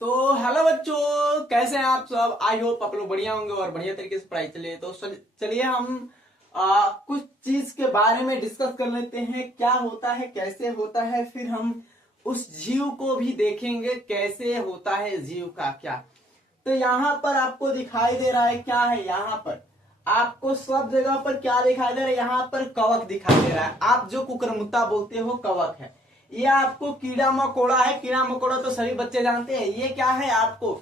तो हेलो बच्चों, कैसे हैं आप सब। आई होप आप लोग बढ़िया होंगे और बढ़िया तरीके से पढ़ाई चले। तो चलिए हम कुछ चीज के बारे में डिस्कस कर लेते हैं, क्या होता है, कैसे होता है। फिर हम उस जीव को भी देखेंगे कैसे होता है जीव का क्या। तो यहाँ पर आपको दिखाई दे रहा है क्या है। यहाँ पर आपको सब जगह पर क्या दिखाई दे रहा है, यहाँ पर कवक दिखाई दे रहा है। आप जो कुकुरमुत्ता बोलते हो कवक है। ये आपको कीड़ा मकोड़ा है। कीड़ा मकोड़ा तो सभी बच्चे जानते हैं। ये क्या है, आपको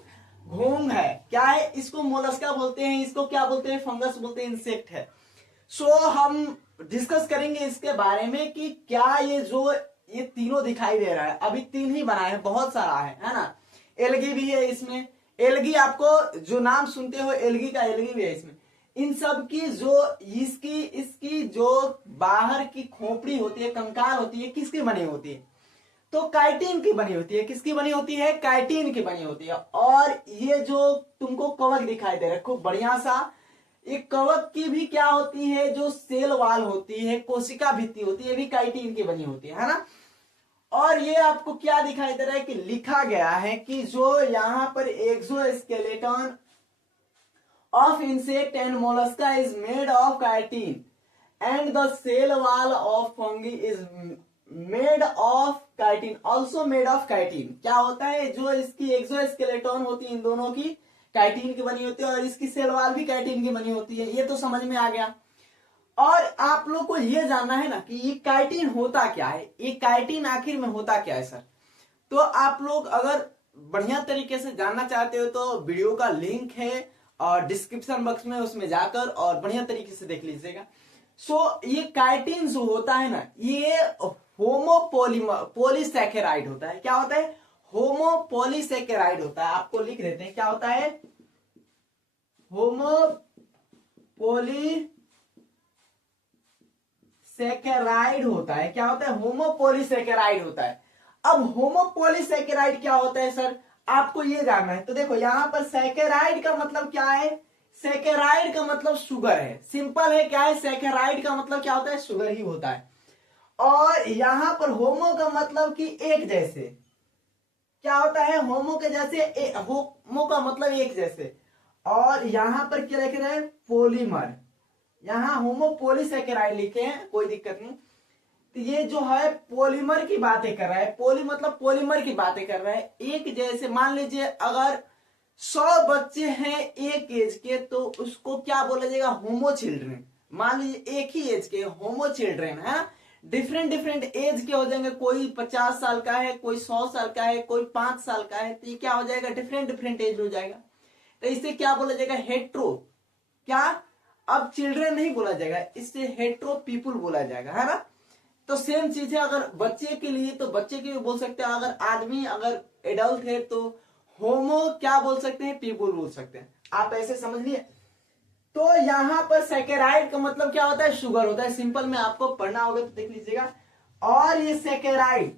घोंघ है। क्या है, इसको मोलस्का बोलते हैं, इसको क्या बोलते हैं, फंगस बोलते हैं, इंसेक्ट है। सो हम डिस्कस करेंगे इसके बारे में कि क्या ये तीनों दिखाई दे रहा है। अभी तीन ही बनाए हैं, बहुत सारा है ना। एलगी भी है इसमें। एलगी आपको जो नाम सुनते हो एलगी का, एलगी भी है इसमें। इन सब की जो इसकी जो बाहर की खोपड़ी होती है, कंकाल होती है, किसकी बनी होती है, तो काइटिन की बनी होती है। किसकी बनी होती है, काइटिन की बनी होती है। और ये जो तुमको कवक दिखाई दे रहा है खूब बढ़िया सा, एक कवक की भी क्या होती है, जो सेल वाल होती है, कोशिका भित्ति होती है, ये भी काइटिन की बनी होती है ना। और ये आपको क्या दिखाई दे रहा है कि लिखा गया है कि जो यहाँ पर exoskeleton of insect and mollusca is made of chitin and the cell wall of fungi is made of chitin, also made of chitin। क्या होता है, जो इसकी एक्सोस्केलेटन होती है इन दोनों की काइटिन की बनी होती है और इसकी सेल वाल भी काइटिन की बनी होती है। ये तो समझ में आ गया। और आप लोग को ये जानना है ना कि ये काइटिन होता क्या है, ये काइटिन आखिर में होता क्या है सर। तो आप लोग अगर बढ़िया तरीके से जानना चाहते हो तो वीडियो का लिंक है और डिस्क्रिप्शन बॉक्स में, उसमें जाकर और बढ़िया तरीके से देख लीजिएगा। सो ये काइटिन जो होता है ना, ये होमोपोलीसैकेराइड होता है। क्या होता है, होमोपोलीसैकेराइड होता है। आपको लिख देते हैं क्या होता है, होमोपोलीसैकेराइड होता है। क्या होता है, होमोपोलीसैकेराइड होता है। अब होमोपोलीसैकेराइड क्या होता है सर, आपको ये जानना है। तो देखो यहाँ पर सैकेराइड का मतलब क्या है, सैकेराइड का मतलब शुगर है। सिंपल है, क्या है, सैकेराइड का मतलब क्या होता है, शुगर ही होता है। और यहाँ पर होमो का मतलब कि एक जैसे, क्या होता है, होमो के जैसे, होमो का मतलब एक जैसे। और यहाँ पर क्या लिख रहे हैं, पोलीमर। यहाँ होमोपोलीसैकेराइड लिखे हैं, कोई दिक्कत नहीं। तो ये जो है पॉलीमर की बातें कर रहा है। पोली मतलब पॉलीमर की बातें कर रहा है, एक जैसे। मान लीजिए अगर 100 बच्चे हैं एक एज के, तो उसको क्या बोला जाएगा, होमो चिल्ड्रेन। मान लीजिए एक ही एज के, होमो चिल्ड्रेन है। डिफरेंट डिफरेंट एज के हो जाएंगे, कोई 50 साल का है, कोई 100 साल का है, कोई 5 साल का है। तो ये क्या हो जाएगा, डिफरेंट डिफरेंट एज हो जाएगा। तो इसे क्या बोला जाएगा, हेट्रो। क्या, अब चिल्ड्रेन नहीं बोला जाएगा, इससे हेट्रो पीपुल बोला जाएगा, है ना। तो सेम चीज है, अगर बच्चे के लिए तो बच्चे के लिए बोल सकते हैं, अगर आदमी अगर एडल्ट है तो होमो क्या बोल सकते हैं, पीपुल बोल सकते हैं। आप ऐसे समझ लिए। तो यहाँ पर सैकेराइड का मतलब क्या होता है, शुगर होता है। सिंपल में आपको पढ़ना होगा तो देख लीजिएगा। और ये सैकेराइड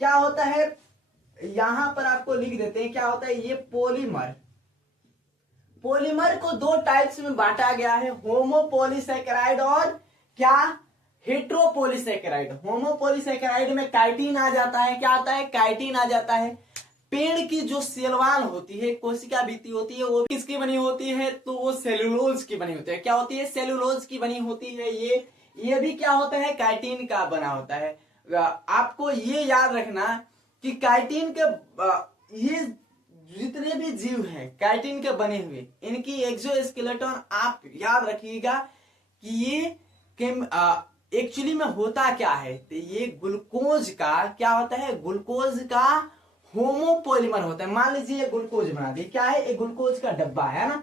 क्या होता है, यहां पर आपको लिख देते हैं क्या होता है, ये पोलीमर। पोलीमर को दो टाइप्स में बांटा गया है, होमोपोलीसैकेराइड और क्या, हेट्रोपोलीसैकेराइड। होमोपोलीसैकेराइड में काइटिन आ जाता है, क्या आता है, काइटिन आ जाता है। पेड़ की जो सेलवाल होती है, कोशिका भित्ति होती है, वो किसकी बनी होती है, तो वो सेलुलोज की बनी होती है। क्या होती है, सेलुलोज की बनी होती है। ये भी क्या होता है, काइटिन का बना होता है। आपको ये याद रखना कि काइटिन के ये जितने भी जीव हैं काइटिन के बने हुए, इनकी एक्सोस्केलेटन आप याद रखिएगा कि ये एक्चुअली में होता क्या है। तो ये ग्लूकोज का क्या होता है, ग्लूकोज का होमोपोलीमर होता है। मान लीजिए ये ग्लूकोज बना दिए, क्या है, एक ग्लूकोज का डब्बा है ना,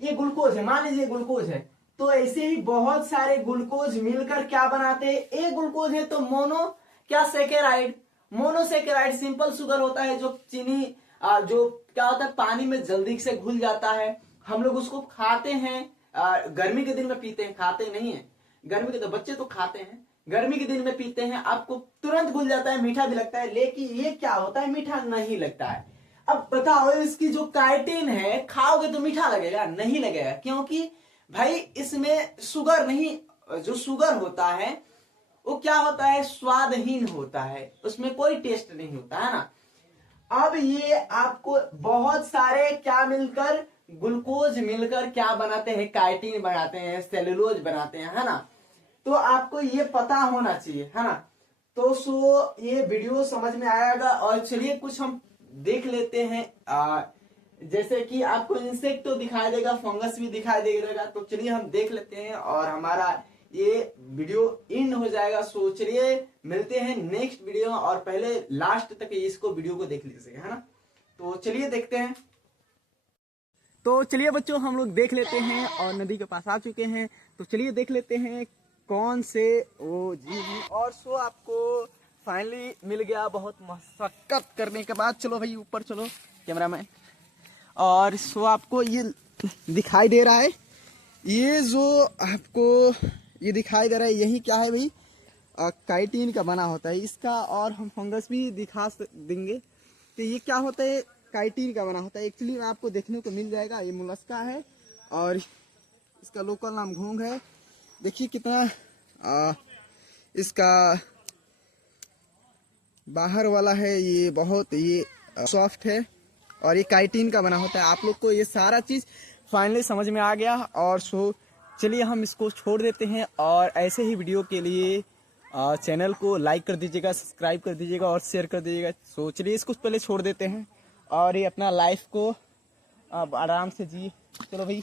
ये ग्लूकोज है, मान लीजिए ग्लूकोज है। तो ऐसे ही बहुत सारे ग्लूकोज मिलकर क्या बनाते हैं, एक ग्लूकोज है तो मोनो क्या, सेकेराइड। मोनोसेकेराइड सिंपल शुगर होता है, जो चीनी जो क्या होता है, पानी में जल्दी से घुल जाता है। हम लोग उसको खाते हैं, गर्मी के दिन में पीते हैं, खाते नहीं है गर्मी के, तो बच्चे तो खाते हैं, गर्मी के दिन में पीते हैं, आपको तुरंत घुल जाता है, मीठा भी लगता है। लेकिन ये क्या होता है, मीठा नहीं लगता है। अब बताओ, इसकी जो काइटिन है, खाओगे तो मीठा लगेगा, नहीं लगेगा, क्योंकि भाई इसमें शुगर नहीं, जो शुगर होता है वो क्या होता है, स्वादहीन होता है, उसमें कोई टेस्ट नहीं होता है ना। अब ये आपको बहुत सारे क्या मिलकर, ग्लूकोज मिलकर क्या बनाते हैं, काइटिन बनाते हैं, सेलुलोज बनाते हैं, है ना। तो आपको ये पता होना चाहिए, है ना। तो ये वीडियो समझ में आएगा। और चलिए कुछ हम देख लेते हैं। जैसे कि आपको इंसेक्ट तो दिखाई देगा, फंगस भी दिखाई देगा। तो चलिए हम देख लेते हैं और हमारा ये वीडियो इन हो जाएगा। सो चलिए मिलते हैं नेक्स्ट वीडियो में, और पहले लास्ट तक इसको वीडियो को देख लीजिएगा, है ना। तो चलिए देखते हैं। तो चलिए बच्चों हम लोग देख लेते हैं और नदी के पास आ चुके हैं। तो चलिए देख लेते हैं कौन से वो जीव है। और आपको फाइनली मिल गया बहुत मशक्कत करने के बाद। चलो भाई ऊपर चलो कैमरामैन। और आपको ये दिखाई दे रहा है, ये जो आपको ये दिखाई दे रहा है, यही क्या है भाई, काइटिन का बना होता है इसका। और हम फंगस भी दिखा देंगे। तो ये क्या होता है, काइटिन का बना होता है। एक्चुअली में आपको देखने को मिल जाएगा, ये मोलस्का है और इसका लोकल नाम घोंघ है। देखिए कितना इसका बाहर वाला है, ये बहुत ये सॉफ्ट है और ये काइटिन का बना होता है। आप लोग को ये सारा चीज़ फाइनली समझ में आ गया। और चलिए हम इसको छोड़ देते हैं। और ऐसे ही वीडियो के लिए चैनल को लाइक कर दीजिएगा, सब्सक्राइब कर दीजिएगा और शेयर कर दीजिएगा। चलिए इसको पहले छोड़ देते हैं और ये अपना लाइफ को अब आराम से जी। चलो भाई।